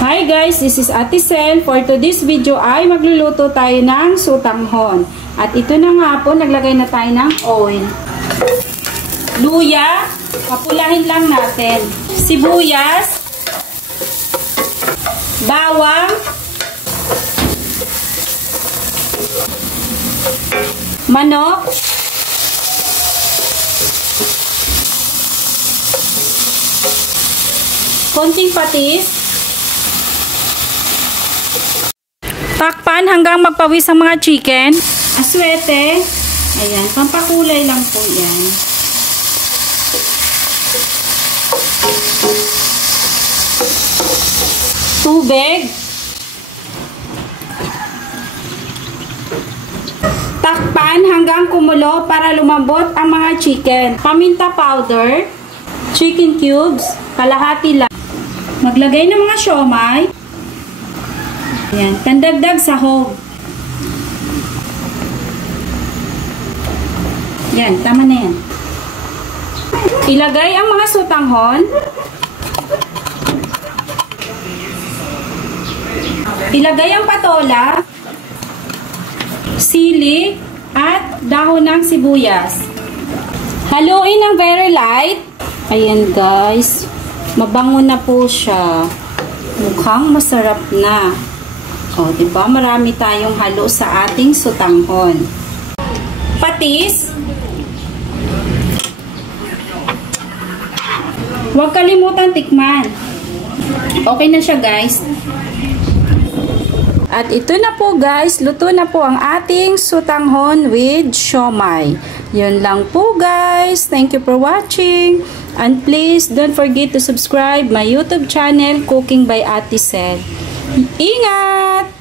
Hi guys, this is Ate Sel. For today's video ay magluluto tayo ng sutanghon. At ito na nga po, naglagay na tayo ng oil. Luya, papulahin lang natin. Sibuyas, bawang, manok, konting patis, takpan hanggang magpawis ang mga chicken, aswete, ayan, pampakulay lang po yan. Tubig, takpan hanggang kumulo para lumambot ang mga chicken. Paminta powder, chicken cubes, kalahati lang. Maglagay ng mga siomay. Ayan, pandagdag sahog. Yan, tama na yan. Ilagay ang mga sutanghon. Ilagay ang patola, sili, at dahon ng sibuyas. Haluin ng very light. Ayan guys, mabango na po siya. Mukhang masarap na. O, diba? Marami tayong halo sa ating sutanghon. Patis. Huwag kalimutan tikman. Okay na siya guys. At ito na po guys, luto na po ang ating sutanghon with siomay. Yun lang po guys. Thank you for watching. And please don't forget to subscribe my YouTube channel, Cooking by Ate Sel. Ingat!